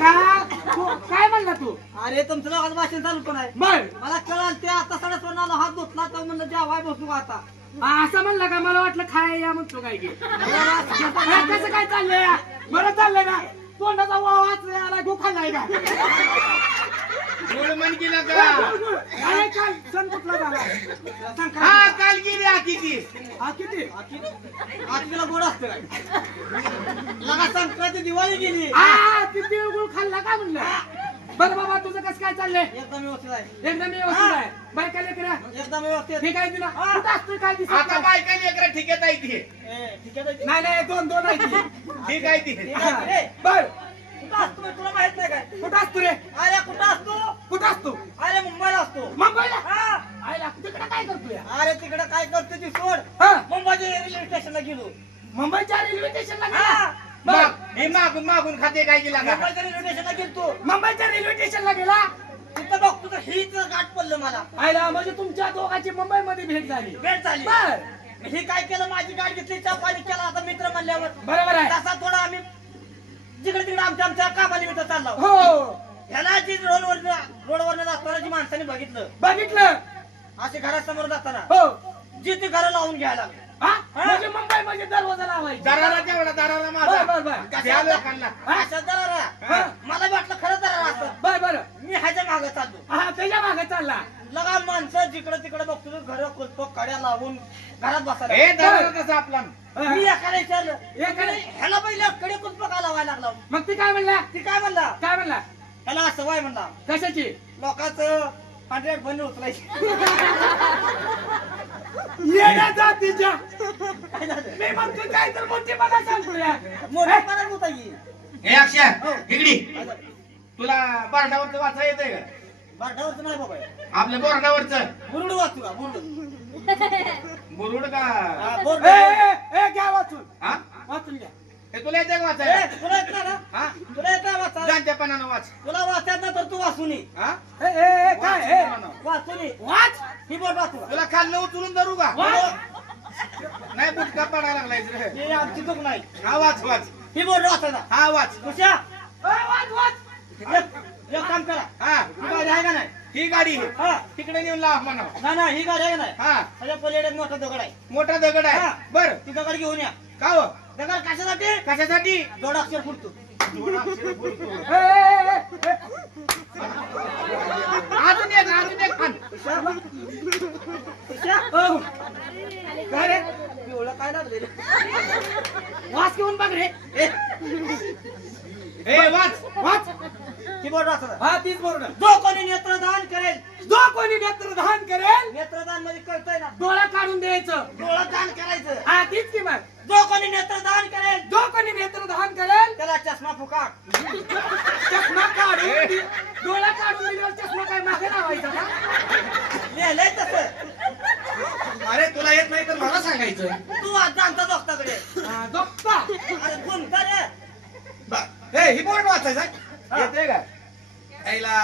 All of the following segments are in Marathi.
काय म्हणला तू? अरे तुमचं लोकांचं भाषण चालू पण आहे. बर मला कळाल ते आता सडा सोनाला हात धुतला तर म्हणलं जेवाय बसू का आता? असं म्हणलं का? मला वाटलं खाय या म्हणतो काय की. कसं काय चाललंय? बरं चाललंय ना? तोंडाचा वावाच याला गो खाल्लाय का? गोड मन केला का अरे काल सण कुठला झाला? सांग काय? काल गेली आखीची हा किती आजला गोड असते काय? लगा संक्रांती दिवाळी गेली. हा ती तिळगुळ खाल्ला का म्हणलं? बरं बाबा तुझं कसं काय चाललंय? एकदम व्यवस्थित आहे. एकदम व्यवस्थित आहे. बायका लेकरा? एकदम व्यवस्थित. ठीक आहे तुला? कुठं असतोय काय दिसत आता नाही. बायका लेकरा ठिकेत आहे ती. ए, ठीक आहे नाही नाही दोन दोन आहे ती. ठीक आहे ती. आहे. ए, बर. कुठं असतो बे? तुला माहीत नाही काय? कुठं असतो रे? अरे कुठं असतो? कुठं असतो? अरे मुंबईला असतो. मुंबईला? हा. आयला तिकडे काय करतोय? अरे तिकडे काय करतो ती सोड. हा. मुंबईच्या रेल्वे स्टेशनला गेलो. मुंबईच्या रेल्वे स्टेशनला गेला? हा. माग- हे मागून मागून खाते काय केला का? मुंबईच्या रेल्वे स्टेशनला गेलतो. मुंबईच्या रेल्वे स्टेशनला गेला? तिथं बघतो तर हीच गाठ पडलं मला. आयला म्हणजे तुमच्या दोघांची मुंबईमध्ये भेट झाली. भेट झाली. बर. ही काय केलं? माझी गाठ घेतली चहा पाणी केला आता मित्र म्हणल्यावर. बरोबर आहे. तसा थोडा आम्ही जिकडे तिकडे आमच्या आमच्या कामानिमित्त चाललो. हो. ह्याला जी रोडवर रोडवर जाताना जी माणसाने बघितलं. बघितलं. असे घरासमोर जाताना. हो. जी ती घरं लावून घ्यायला लागले. हा? म्हणजे मुंबई म्हणजे दरवाजा लावायचा. दरारा तेवढा दरारा माझा. बर त्या लोकांना? अशा दरारा. मला वाटलं खरं दरारा असतं. बर बर. मी ह्याच्या मागे चाललो. हा त्याच्यामागे चालला. लगा माणसं जिकडे तिकडे बघतो घर कुलप कड्या लावून घरात बसायला. हे दरारा तसा आपला. मी एकाला विचारलं ह्याला पहिले कडे कुलप का लावायला लागला? मग ती काय म्हणला? ती काय म्हणला? काय म्हणला? ह्याला असं वाय म्हणला. कशाची? लोकांचं हंड्रेड बंद उचलायची. येण्या जातीच्या. काय झालं? मी म्हणतो काय तर मोठी बघा सांगतोया मोठ्या पाण्यात होता की. हे अक्षय हो. इकडी? तुला बोर्डावरचं वाचा येतंय का? बारडावरचं नाही बाबा. आपल्या बोर्डावरचं बुरुड वाचू का? बुरुड बुरुड का? हा, बोर्ड. ए, ए, ए, घ्या वाचून. हा? वाचून घ्या. हे तुला येतंय का ए, वाचायला? तुला येत नाही ना? हा? तुला येत नाही वाचा जाणत्यापणानं वाच. तुला वाचायत ना तर तू वाचून ये. हा? ए, ए, ए, काय? ए, वाचून ये. वाच. ही बोर्ड वाचू का? तुला खाल्लं उचलून धरू का? वाच. नाही बुटका पडायला लागलाय रे. हे आमची चूक नाही. हा वाच वाच. ही बोर्ड वाचायचा हा वाच. कुशा ए, वाच वाच. एक काम करा. हा ही गाडी आहे का नाही? ही गाडी. हा. तिकडे नेऊन लाव म्हणा. नाही नाही ही गाडी आहे का नाही? हा. माझ्या पलीकडे एक मोठा दगड आहे. मोठा दगड हा. आहे बर. ती दगड घेऊन या. का हो? दगड कशासाठी? कशासाठी? जोडाक्षर फुटतो. ए, ए, ए, ए, अजून एक अजून एक खान. ओ, काय रे? पिवळं काय लागलेलं वाच घेऊन बघ रे. ए, ए वाच ही बोर्ड हा तीच बरोबर जो कोणी नेत्रदान करेल जो कोणी नेत्रदान करेल नेत्रदानमध्ये कळतंय ना. डोळा काढून द्यायचं. डोळा दान करायचं. हा तीच किंमत. जो कोणी नेत्रदान करेल जो कोणी नेत्रदान करेल त्याला चष्मा फुकाट. चष्मा काढून दि- डोळा काढून दिल्यावर चष्मा काय मागे लावायचा का? लिहिलंय तसं. अरे तुला येत नाही तर मला सांगायचं. तू आज जाणता दोस्ताकडे हा, जोगता. अरे कोणता रे. हे ही बोर्ड वाचायचा येते का? यायला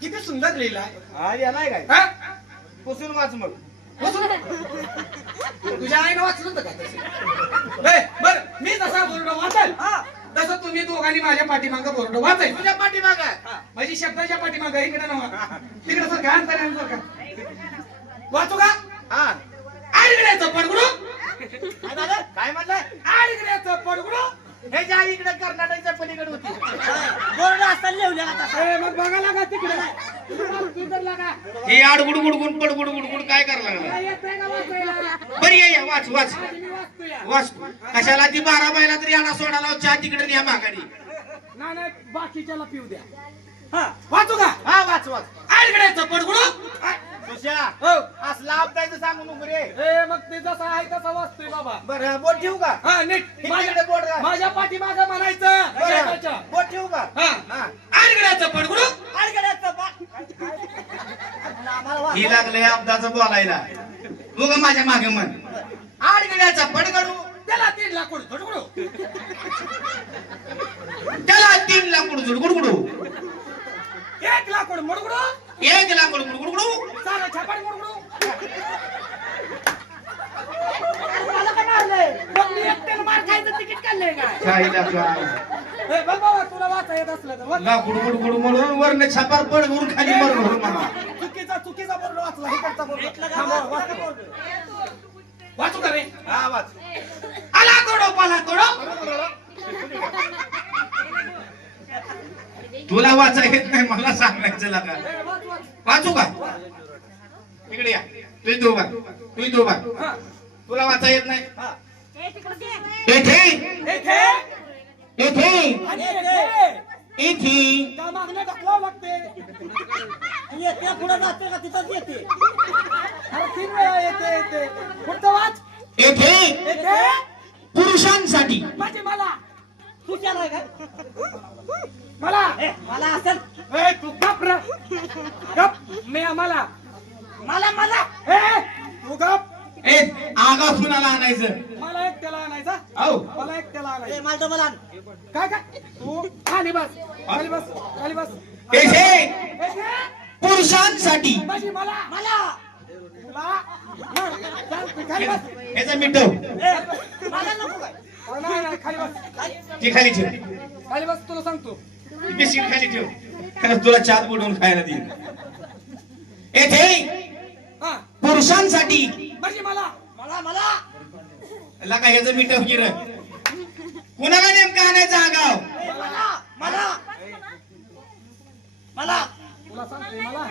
किती सुंदर हा यालाय काय? हा? पुसून वाच मग. तुझ्या आईनं वाचलं होतं का बरं मी जसा बोर्ड वाचल हा. तसं तुम्ही दोघांनी माझ्या पाठीमागं बोर्ड वाचायचं. तुझ्या पाठीमाग? माझी शब्दाच्या पाठीमागं इकडे नव्हा तिकडे सर घाण तरी का वाचू का? हा. आडगड्याचं पडगुडू. काय म्हणलं? आडगड्याचं पडगुडू. हे ज्या इकडे कर्नाटकच्या पलीकडे होती. बोर्ड असताना लिहूल्या का तसा ए, मग बघा लागा तिकडे. तिकडे लागा हे आडगुड गुडगुड पडगुड गुडगुड काय करायला लागला? काय येतंय का वाचायला बरी आहे वाच वाच. वाच. कशाला ती बारा बायला तरी याला सोडा लाव चहा तिकडे न्या माघारी. नाही नाही बाकीच्याला पिऊ द्या. हा वाचू का? हा वाच वाच. आडगड्याचं पडगुडू. सुशा. हो. सांगू नको रे. ए मग ते जसा आहे तसा वाचतोय बाबा. बरं बोट ठेवू का? हा नीट. माझ्या बोट. माझ्या पाठीमागं म्हणायचं. बरं शेवटच्या. बोट ठेवू का? हा. हा. आडगड्याचं पडगुडू आडगड्याचं बा- आम्हाला वाच. ही लागलंय अपदाचं बोलायला. बघ माझ्या मागे मन आडगड्याचा पडगडू. त्याला तीन लाख कोडी पडगुडू त्याला तीन लाख गुडगुड गुडगुडू एक लाख कोडी मडगुडू. एक लाख गुडगुड गुडगुडू सारा छापाड मडगुडू मला का मारलंय मग मी एकट्याला मार खायचं तिकीट काढलंय काय काय लाख ए, बघ बाबा तुला वाचायचं येत असलं तर वर. लाकूड गुडगुड म्हणून वरने छापार पड म्हणून खाली मर म्हणून म्हणा. चुकीचा चुकीचा बोर्ड वाचला. इकडचा बोर्ड का? थांबा, बोर्ड. वाचू. का रे? हा वाच. आला तोडो पाला तोडो. तुला वाचा येत नाही मला सांगायचं लागा. ए, वाच, वाच. वाचू का? इकडे या. तू इथं उभा तू इथं उभा हा. तुला वाचा येत नाही? हा. येथे? येथे? येथे? आणि येथे? इथे का मागणं ढकलावं लागते. येते पुढे जाते का तिथंच येते. अरे तीन वेळा येते येते. पुढचं वाच. येथे? येथे पुरुषांसाठी. माझी मला. तू आहे का? मला. ए, मला असेल. ए तू गप र. गप. मी आम्हाला. मला मला. ए तू गप. ए आगा कुणाला आणायचं. मला एक त्याला आणायचा? औ. मला एक त्याला ए, आणायचा मला डबल आण. काय काय? तू खाली बस. खाली बस. खाली बस. येथे येथे पुरुषांसाठी. माझी मला. मला. तुला. हा, चल, तू खाली बस. याचा मिटव. ए, मला नको काय? अरे नाही नाही खाली बस. ती खाली ठेव. खाली बस तुला सांगतो. ती बिस्किट खाली ठेव. खरंच तुला चार बुडवून खायला देईन. येथे हा. पुरुषांसाठी माझी मला? मला मला? ह्याचं मिटव की र कुणाला नेमका आणायचा आगाव ए, मला मला? मला? तुला सांगतो मला?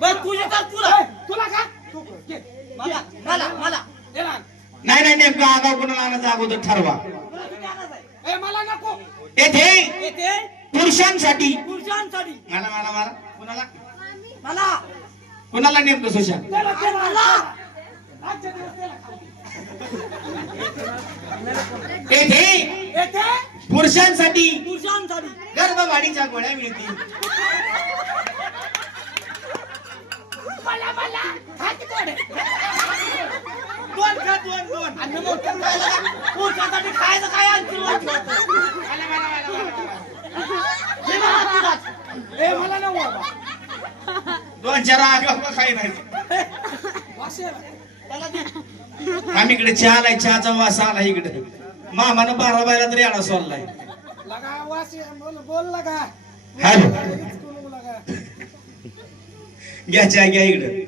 बस तुझे कर तुला. ए, तुला का? तू घे. मला मला मला. हे ना. नाही नाही नेमका आगाव कुणाला आणायचा अगोदर ठरवा. तुला किती आणायचं आहे? ए मला नको. येथे? येते पुरुषांसाठी. पुरुषांसाठी. मला मला मला. कुणाला मला? कुणाला नेमकं सुशा? त्याला अरे त्याला मला आजच्या दिवस त्याला खा. येथे पुरुषांसाठी पुरुषांसाठी. गर्भवाढीच्या गोळ्या मिळतील. दोन खा दोन दोन. आणि काय? पुरुषांसाठी खायचं आणखी मला दोन चार आगाव काही नाही. आम्ही इकडे चहा आलाय चहाचा वास आला इकडे. मामानं बारा बायला तरी आडा सोडलाय. घ्या चहा घ्या इकडे.